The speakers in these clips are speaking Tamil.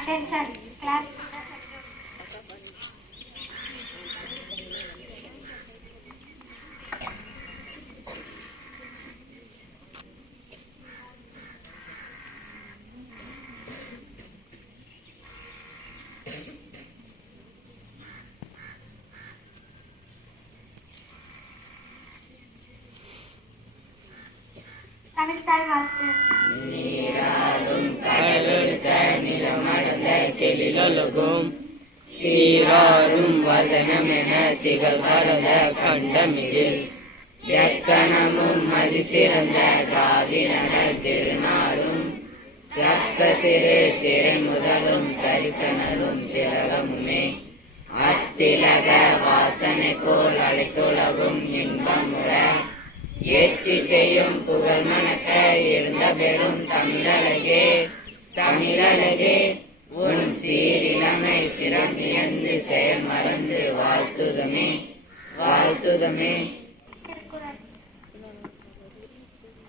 Attention, class. தமிழ்தாய் வாழ்த்து. நீராடும் கடலெடுத்த நிலமடந்த கெளிலொழுகும் சீராடும் வதனமென திகழ் வரத கண்டமிதில் எக்கணமும் மதிசிறந்த திராவிடனர் திருநாடும் தக்க சிறு திரை முதலும் தரித்தனரும் திலகமுமே அத்திலக வாசனை போல் அழைத்துலகும் இன்பமுற ஏற்றி செய்யும் புகழ் மணக்க இருந்த பெரும் தமிழழகே தமிழழகே உன் சீரிழமை சிறப்பியந்து செயல் மறந்து வாழ்த்துதமே வாழ்த்துதமே.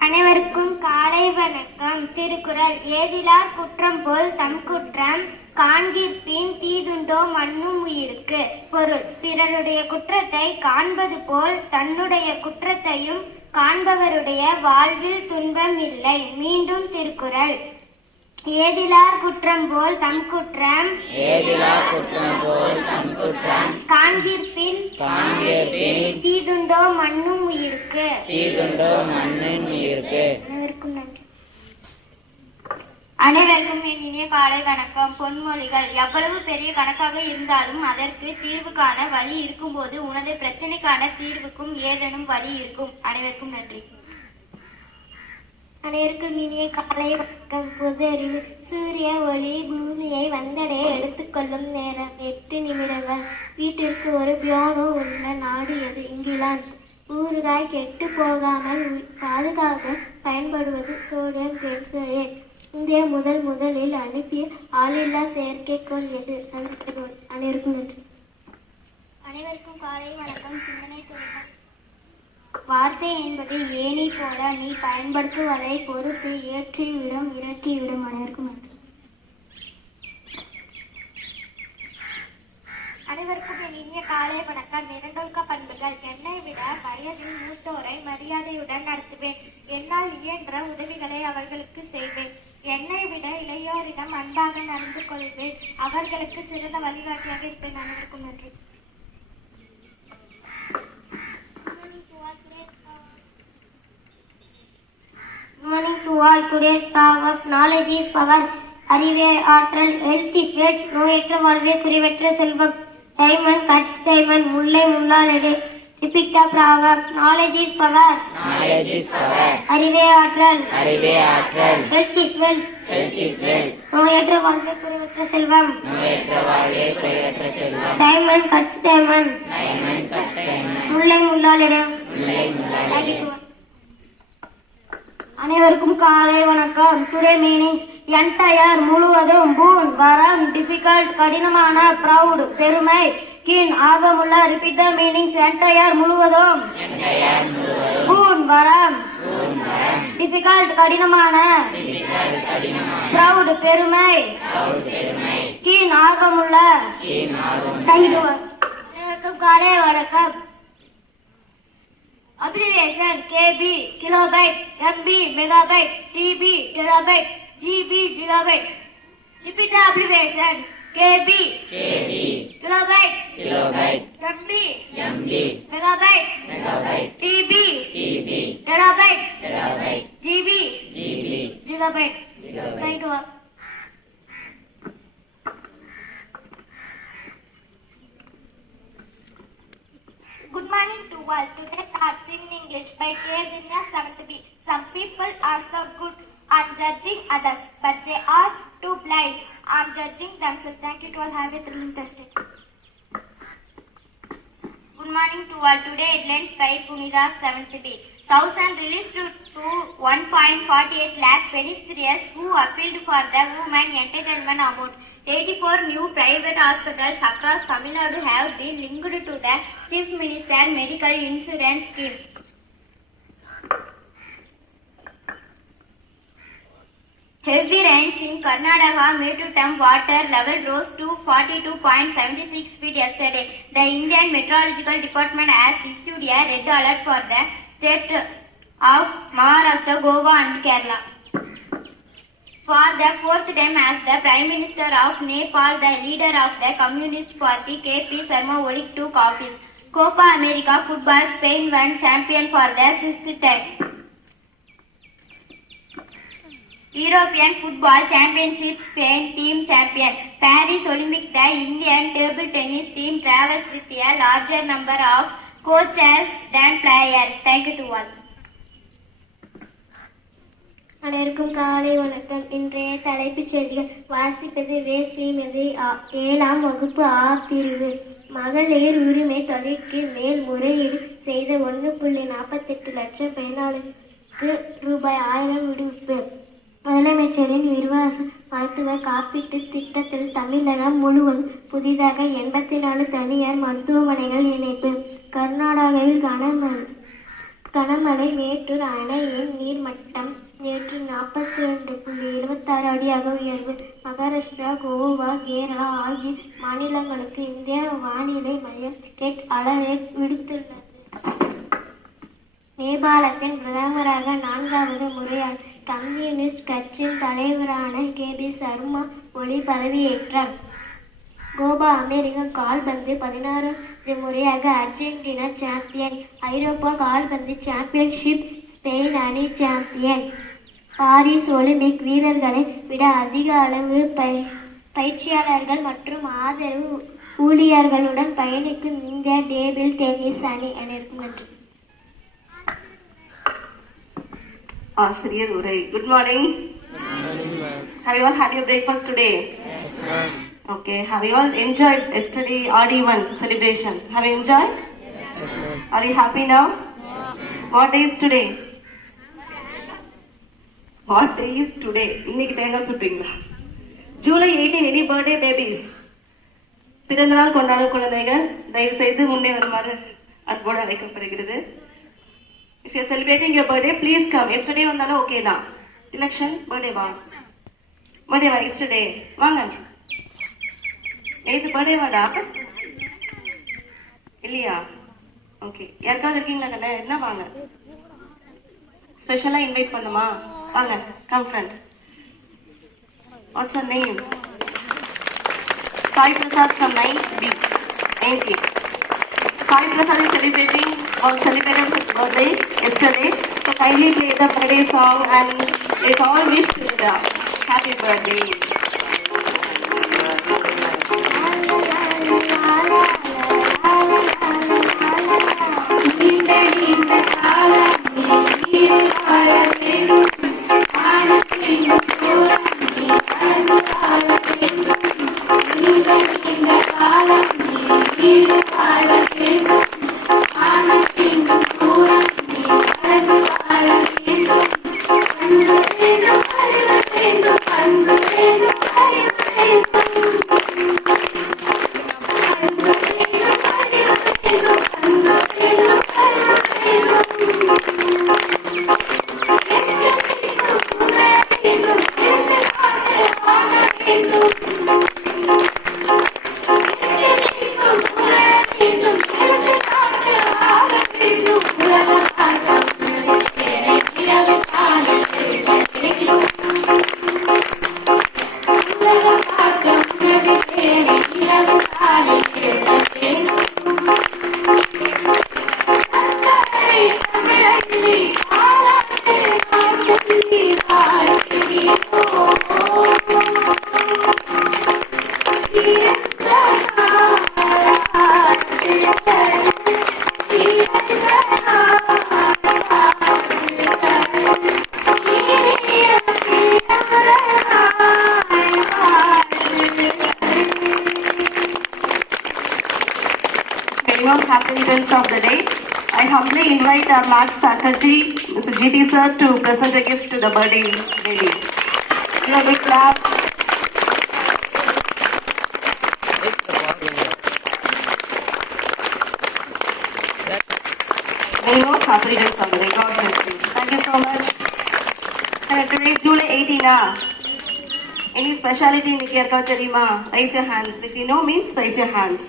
அனைவருக்கும் காலை வணக்கம். திருக்குறள். ஏதிலார் குற்றம் போல் தம் குற்றம் காண்கிற்பின் தீதுண்டோ மண்ணும் உயிருக்கு. பொருள். பிறருடைய குற்றத்தை காண்பது போல் தன்னுடைய குற்றத்தையும் காண்பவருடைய வாழ்வில் துன்பம் இல்லை. மீண்டும் திருக்குறள். ஏதிலார் குற்றம் போல் தம் குற்றம் காண்கிற்பின் தீதுண்டோ மண்ணும் உயிருக்கு. அனைவருக்கும் என் இனிய காலை வணக்கம். பொன்மொழிகள். எவ்வளவு பெரிய கணக்காக இருந்தாலும் அதற்கு தீர்வு காண வழி இருக்கும் போது உனது பிரச்சனைக்கான தீர்வுக்கும் ஏதேனும் வழி இருக்கும். அனைவருக்கும் நன்றி. அனைவருக்கும் இனிய காலை வணக்கம். பொது அறிவு. சூரிய ஒளி பூமியை வந்தடைய எடுத்துக்கொள்ளும் நேரம் 8 நிமிடங்கள். வீட்டிற்கு ஒரு பியானோ உள்ள நாடு எது? இங்கிலாந்து. ஊறுகாய் கெட்டு போகாமல் பாதுகாக்க பயன்படுவது சோடியம் பென்சோயேட். இந்தியா முதலில் அனுப்பிய ஆளில்லா செயற்கைக்கோள் எது? சந்திரகோள். அனைவருக்கும் நன்றி. அனைவருக்கும் காலை வணக்கம். சிந்தனை துறைகள். வார்த்தை என்பது ஏனை போல நீ பயன்படுத்துவதை பொறுத்து ஏற்றிவிடும் இறக்கிவிடும். அனைவருக்கும் நன்றி. அனைவருக்கும் என் இனிய காலை வணக்கம். நிறங்கொள்க பண்புகள். என்னை விட வயதில் மூத்தோரை மரியாதையுடன் நடத்துவேன். என்னால் இயன்ற உதவிகளை அவர்களுக்கு செய்வேன். என்னை விட இளையோரிடம் அன்பாக நடந்து கொள்வேன். அவர்களுக்கு சிறந்த வழிகாட்டியாக இருப்பேன். அனைவருக்கும் நன்றி. Morning to all. Today's proverb. Knowledge is power. அறிவே ஆற்றல். Health is wealth. நோயற்ற வாழ்வே குறைவற்ற செல்வம். Diamond cuts diamond. முல்லை முள்ளால் எடு. Repeat the proverb. Knowledge is power. அறிவே ஆற்றல். Health is wealth. நோயற்ற வாழ்வே குறைவற்ற செல்வம். Diamond cuts diamond. முல்லை முள்ளால் எடு. அனைவருக்கும் காலை வணக்கம். Today meanings. என்டையர் முழுவதும். பூன் வரம் டிஃபிகல்ட் கடினமான. ப்ரவுட் பெருமை. கீன் ஆர்வமுள்ள. Repeat the meanings. என்டையர் முழுவதும். பூன் வரம் டிஃபிகல்ட் கடினமான. ப்ரவுட் பெருமை. கீன் ஆர்வமுள்ள. அனைவருக்கும் காலை வணக்கம். Abbreviation. KB kilobyte, MB megabyte, TB terabyte, GB gigabyte. Repeat the abbreviation. KB kilobyte, MB megabyte, TB terabyte, GB gigabyte. Thank you all. Good morning to all. Today thoughts in English by K.Dinya 7th B. Some people are so good on judging others, but they are too blind on judging themselves. Thank you to all. Have a thrilling Thursday. Good morning to all. Today headlines by Punitha 7th B. 1000 released to 1.48 lakh beneficiaries who appealed for the women entitlement amount. 84 new private hospitals across Tamil Nadu have been linked to the Chief Minister Medical Insurance Scheme. Heavy rains in Karnataka made to temp water level rose to 42.76 feet yesterday. The Indian Meteorological Department has issued a red alert for the state of Maharashtra, Goa and Kerala. For the fourth time as the Prime Minister of Nepal, the leader of the Communist Party, KP Sharma Oli, took office. Copa America Football, Spain won champion for the sixth time. European Football Championship, Spain team champion. Paris Olympic, the Indian table tennis team travels with a larger number of coaches than players. Thank you to all. அனைவருக்கும் காலை வணக்கம். இன்றைய தலைப்புச் செய்திகள் வாசிப்பது வே ஸ்ரீமதி. 7ஆம் வகுப்பு ஆ பிரிவு. மகளிர் உரிமை தொகைக்கு மேல் முறையீடு செய்த 1.48 லட்சம் பயனாளிகளுக்கு ரூபாய் 1000 விடுவிப்பு. முதலமைச்சரின் இலவச மருத்துவ காப்பீட்டு திட்டத்தில் தமிழகம் முழுவதும் புதிதாக 84 தனியார் மருத்துவமனைகள் இணைப்பு. கர்நாடகாவில் கனமழை. மேட்டூர் அணையின் நீர்மட்டம் நேற்று 42.76 அடியாக உயர்வு. மகாராஷ்டிரா, கோவா, கேரளா ஆகிய மாநிலங்களுக்கு இந்திய வானிலை மையம் ரெட் அலர்ட் விடுத்துள்ளது. நேபாளத்தின் பிரதமராக 4வது முறையாக கம்யூனிஸ்ட் கட்சியின் தலைவரான கேபி சர்மா ஒலி பதவியேற்றார். கோபா அமெரிக்க கால்பந்து 16வது முறையாக அர்ஜென்டினா சாம்பியன். ஐரோப்பா கால்பந்து சாம்பியன்ஷிப் ஸ்பெயின் அணி சாம்பியன். பாரிஸ் ஒலிம்பிக் வீரர்களை விட அதிக அளவு பயிற்சியாளர்கள் மற்றும் ஆதரவு ஊழியர்களுடன் பயணிக்கும் இந்திய டேபிள் டென்னிஸ் அணி. அனைவருக்கும் நன்றி. ஆசிரியர் உரை. Good morning. Have you all had your breakfast today? Yes, ma'am. Okay. Have you all enjoyed yesterday RD1 celebration? Have you enjoyed? Yes, ma'am. Are you happy now? What day is today? What day is today? இன்னைக்கு தேங்காய் சுட்டீங்களா? ஜூலை 18. Any birthday babies? பிறந்த நாள் கொண்டாடும் குழந்தைகள் தயவு செய்து முன்னே வருமாறு அன்போடு அழைக்கப்படுகிறது. If you are celebrating your birthday, please come. Yesterday வந்தாலும் ஓகே தான். Election birthday வா yesterday வாங்க. நேற்று birthday வாடா இல்லையா? ஓகே. யாருக்காவது இருக்கீங்களா கண்ணா? என்ன வாங்க. ஸ்பெஷலா இன்வைட் பண்ணுமா? வாங்க. Come friend. What's your name? Sai Prasad from 9th B. 9th A. Sai Prasad is celebrating or celebrated his birthday yesterday. So kindly play the birthday song and let's all wish him the happy birthday. Happy events of the day. I humbly invite our maths faculty, Mr. GT sir, to present a gift to the birthday lady. Give a big clap. Very much happy events of the day. God bless you. Thank you so much. And today, July 18, அப்படின்னா எனி ஸ்பெஷாலிட்டி இன்னைக்கு யாருக்காவது தெரியுமா? Raise your hands. If you know means raise your hands.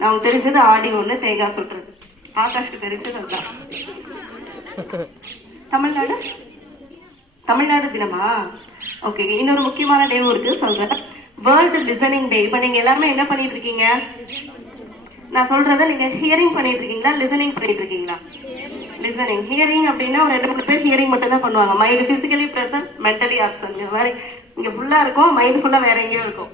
நமக்கு தெரிஞ்சது ஆடி ஒண்ணு, தேங்காய் சுட்டுறது. ஆகாஷ்க்கு தெரிஞ்சது அதுதான். தமிழ்நாடு தமிழ்நாடு தினமா? ஓகே, இன்னொரு முக்கியமான டேவும் இருக்கு, சொல்றேன். வேர்ல்டு லிசனிங் டே. இப்ப நீங்க எல்லாருமே என்ன பண்ணிட்டு இருக்கீங்க? நான் சொல்றத நீங்க ஹியரிங் பண்ணிட்டு இருக்கீங்களா, லிசனிங் பண்ணிட்டு இருக்கீங்களா? லிசனிங். ஹியரிங் அப்படின்னா ஒரு 2-3 பேர் ஹியரிங் மட்டும் தான் பண்ணுவாங்க. Mind physically present, mentally absent. இந்த மாதிரி இங்க ஃபுல்லா இருக்கும், மைண்ட் ஃபுல்லா வேற எங்கேயும் இருக்கும்.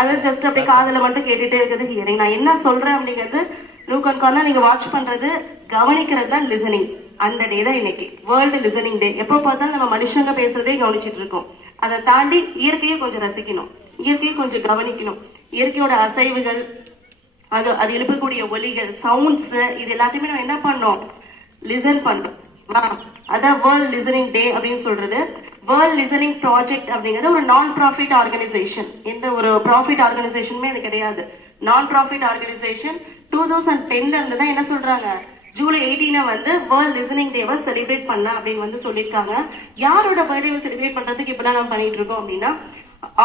அது ஜஸ்ட் அப்படியே காதுல மட்டும் கேட்டுட்டே இருக்கிறது ஹியரிங். நான் என்ன சொல்றேன் அப்படிங்கிறது நூக்கன்கான நீங்க வாட்ச் பண்றது, கவனிக்கிறது தான் லிசனிங். அந்த டே தான் இன்னைக்கு வேர்ல்டு லிசனிங் டே. எப்போ பார்த்தாலும் நம்ம மனுஷங்க பேசுறதே கவனிச்சிட்டு இருக்கோம். அதை தாண்டி இயற்கையை கொஞ்சம் ரசிக்கணும், இயற்கையை கொஞ்சம் கவனிக்கணும். இயற்கையோட அசைவுகள், அது எழுப்பக்கூடிய ஒலிகள், சவுண்ட்ஸ், இது எல்லாத்தையுமே நம்ம என்ன பண்ணோம்? லிசன் பண்றோம். அதான் வேர்ல்ட் லிசனிங் டே அப்படின்னு சொல்றது. வேர்ல்ட் லிசனிங் ப்ராஜெக்ட் அப்படிங்கிறது ஒரு நான் ப்ராஃபிட் ஆர்கனைசேஷன். எந்த ஒரு ப்ராஃபிட் ஆர்கனைசேஷனுமே அது கிடையாது. நான் ப்ராஃபிட் ஆர்கனைசேஷன் 2010ல இருந்து தான் என்ன சொல்றாங்க, ஜூலை 18 வந்து வேர்ல்ட் லிசனிங் டேவை செலிப்ரேட் பண்ண அப்படின்னு வந்து சொல்லியிருக்காங்க. யாரோட பர்த்டேவை செலிப்ரேட் பண்றதுக்கு இப்பதான் நம்ம பண்ணிட்டு இருக்கோம் அப்படின்னா,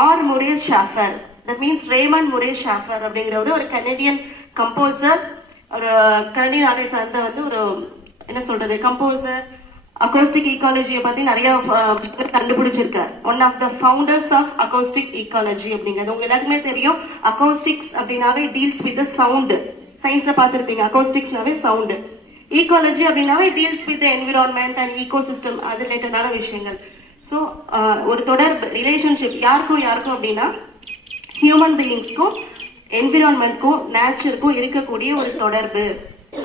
R Murray Schafer. That means Raymond Murray Schafer அப்படிங்கிறவர் ஒரு கனடியன் கம்போசர், ஒரு கனடியன் நாட்டை சார்ந்த வந்து ஒரு என்ன சொல்றது கம்போசர். அக்கோஸ்டிக் ஈக்காலஜியை பத்தி நிறைய கண்டுபிடிச்சிருக்கார். One of the founders of acoustic ecology அப்படிங்கிறது உங்க எல்லாருக்குமே தெரியும். அக்கோஸ்டிக்ஸ் அப்படின்னாவே டீல்ஸ் வித் சவுண்ட். சயின்ஸ்ல பார்த்திருப்பீங்க, அக்கோஸ்டிக்ஸ்னாவே சவுண்ட். ஈக்காலஜி அப்படின்னாவே deals with environment and ecosystem, அது ரிலேட்டடான விஷயங்கள். ஸோ ஒரு தொடர்பு, ரிலேஷன்ஷிப் யாருக்கும் அப்படின்னா ஹியூமன் பீயிங்ஸ்க்கும் என்விரான்மெண்ட்க்கும் நேச்சருக்கும் இருக்கக்கூடிய ஒரு தொடர்பு.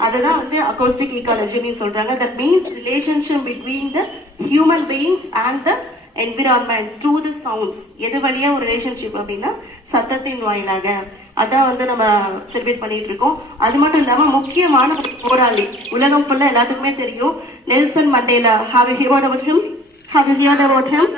அதுதான் வந்து அக்கோஸ்டிக் ஈக்காலஜி சொல்றாங்க. That means relationship between the human beings and the environment through the sounds. எது வழியா ஒரு ரிலேஷன்ஷிப் அப்படின்னா சத்தத்தின் வாயிலாக. அதான் வந்து நம்ம செலிப்ரேட் பண்ணிட்டு இருக்கோம். அது மட்டும் இல்லாம முக்கியமான போராளி, உலகம் ஃபுல்லா எல்லாத்துக்குமே தெரியும், Nelson Mandela. Have you heard about him?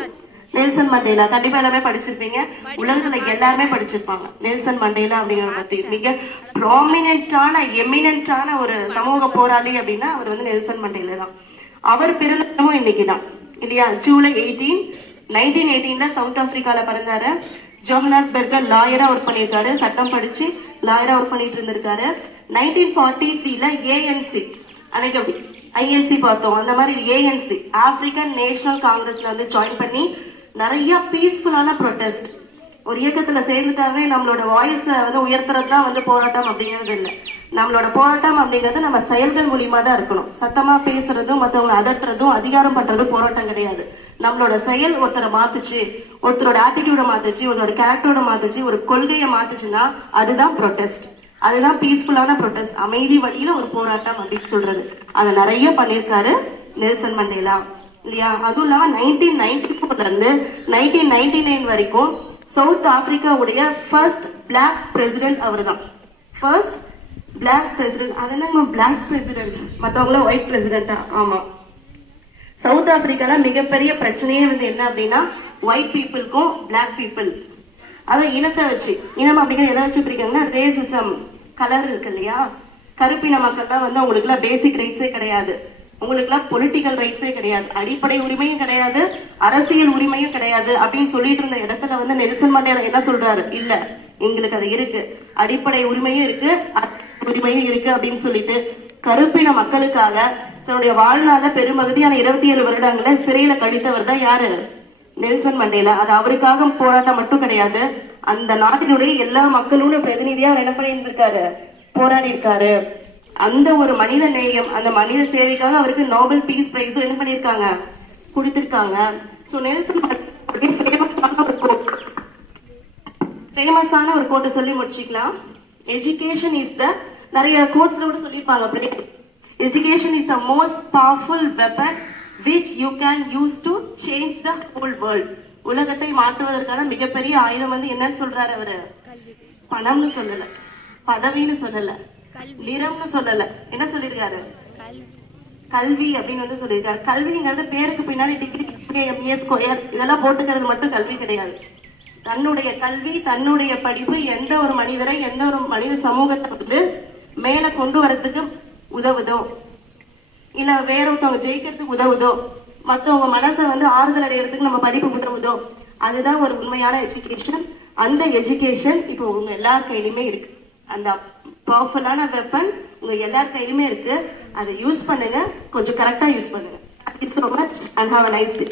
Nelson Mandela கண்டிப்பா எல்லாமே படிச்சிருப்பீங்க. உலகத்துல எல்லாருமே படிச்சிருப்பாங்க நெல்சன் மண்டேலா அப்படிங்கிற பத்தி. மிக ப்ராமினென்டான எமினென்டான ஒரு சமூக போராளி அப்படின்னா அவர் வந்து நெல்சன் மண்டேலா தான். அவர் பிறந்தமும் இன்னைக்குதான் இல்லையா? ஜூலை 18, 1918 சவுத் ஆப்பிரிக்கால பிறந்தாரு. ஜோஹனஸ்பர்க்ல லாயரா ஒர்க் பண்ணிருக்காரு, சட்டம் படிச்சு லாயரா ஒர்க் பண்ணிட்டு இருந்திருக்காரு. 1943ல ஏஎன்சி, அன்னைக்கு ஐஎன்சி பார்த்தோம், அந்த மாதிரி ஏஎன்சி ஆப்பிரிக்கன் நேஷனல் காங்கிரஸ்ல வந்து ஜாயின் பண்ணி நிறைய பீஸ்ஃபுல்லான ப்ரொடெஸ்ட். ஒரு இயக்கத்துல சேர்ந்துட்டாவே நம்மளோட வாய்ஸ் வந்து உயர்த்துறது தான் வந்து போராட்டம் அப்படிங்கிறது இல்லை. நம்மளோட போராட்டம் அப்படிங்கிறது நம்ம செயல்கள் மூலியமா தான் இருக்கணும். சத்தமா பேசுறதும் மற்றவங்களை அதட்டுறதும் அதிகாரம் பண்றதும் போராட்டம் கிடையாது. நம்மளோட செயல் ஒருத்தரை மாத்துச்சு, ஒருத்தரோட ஆட்டிடியூட மாத்துச்சு, ஒருத்தரோட கேரக்டரோட மாத்துச்சு, ஒரு கொள்கையை மாத்துச்சுன்னா அதுதான் ப்ரொடெஸ்ட். அதுதான் பீஸ்ஃபுல்லான ப்ரொடெஸ்ட், அமைதி வழியில ஒரு போராட்டம் அப்படின்னு சொல்றது. அதை நிறைய பண்ணிருக்காரு நெல்சன் மண்டேலா இல்லையா? அதுவும் இல்லாம 1994ல இருந்து 1999 வரைக்கும் சவுத் ஆப்பிரிக்காவுடைய ஃபர்ஸ்ட் பிளாக் பிரசிடென்ட் அவர் தான். First black president. அதெல்லாம் பிளாக் பிரசிடென்ட், மற்றவங்களும் ஒயிட் பிரசிடென்டா? ஆமா. சவுத் ஆப்பிரிக்கால மிகப்பெரிய பிரச்சனையே வந்து என்ன அப்படின்னா ஒயிட் பீப்புளுக்கும் பிளாக் பீப்புள், அதான் இனத்தை வச்சு, இனம் அப்படிங்கிற எதை வச்சு பிரிக்கிறாங்கன்னா ரேசிசம். கலர் இருக்கு இல்லையா? கருப்பின மக்கள்லாம் வந்து உங்களுக்கு எல்லாம் பேசிக் ரைட்ஸே கிடையாது, உங்களுக்கு எல்லாம் பொலிட்டிக்கல் ரைட்ஸே கிடையாது, அடிப்படை உரிமையும் கிடையாது, அரசியல் உரிமையும் கிடையாது அப்படின்னு சொல்லிட்டு இருந்த இடத்துல வந்து நெல்சன் மண்டேலா என்ன சொல்றாரு, இல்ல எங்களுக்கு அது இருக்கு, அடிப்படை உரிமையும் இருக்கு, உரிமையும் இருக்கு அப்படின்னு சொல்லிட்டு கருப்பின மக்களுக்காக தன்னுடைய வாழ்நாள பெருமகுதியான 27 வருடங்களை சிறையில கழித்தவர் தான் யாரு? Nelson Mandela. அது அவருக்காக போராட்டம் மட்டும் கிடையாது, அந்த நாட்டினுடைய எல்லா மக்களோட பிரதிநிதியா அவர் என்ன பண்ணியிருந்திருக்காரு, போராடி இருக்காரு. அந்த ஒரு மனித நேயம், அந்த மனித சேவைக்காக அவருக்கு நோபல் பீஸ் பிரைஸும் என்ன பண்ணிருக்காங்க, கொடுத்திருக்காங்க. சோ நெல்சன் ஃபேமஸான ஒரு கோட்டை சொல்லி முடிச்சுக்கலாம். எஜுகேஷன் இஸ் த, நிறைய கோட்ஸ்ல கூட சொல்லியிருப்பாங்க, education is the most powerful weapon which you can use to change the whole world. உலகத்தை மாற்றுவதற்கான மிகப்பெரிய ஆயுதம் வந்து என்னன்னு சொல்றாரு அவரு? பணம்னு சொல்லல, பதவின்னு சொல்லல, நிறம்னு சொல்லல, என்ன சொல்லிருக்காரு? கல்வி அப்படின்னு வந்து சொல்லியிருக்காரு. கல்விங்கிறது பேருக்கு பின்னாடி டிகிரி, MA ஸ்கொயர் இதெல்லாம் போட்டுக்கிறது மட்டும் கல்வி கிடையாது. தன்னுடைய கல்வி, தன்னுடைய படிப்பு எந்த ஒரு மனிதரை, எந்த ஒரு மனித சமூகத்தை வந்து மேல கொண்டு வரதுக்கு உதவுதோ, இல்ல வேற ஒருத்தவங்க ஜெயிக்கிறதுக்கு உதவுதோ, மற்றவங்க மனசை வந்து ஆறுதல் அடைகிறதுக்கு நம்ம படிப்பு உதவுதோ, அதுதான் ஒரு உண்மையான எஜுகேஷன். அந்த எஜுகேஷன் இப்போ உங்க எல்லார் கையிலுமே இருக்கு. அந்த பவர்ஃபுல்லான வெப்பன் உங்க எல்லார் கையிலுமே இருக்கு. அதை யூஸ் பண்ணுங்க, கொஞ்சம் கரெக்டா யூஸ் பண்ணுங்க. Thank you so much and have a nice day.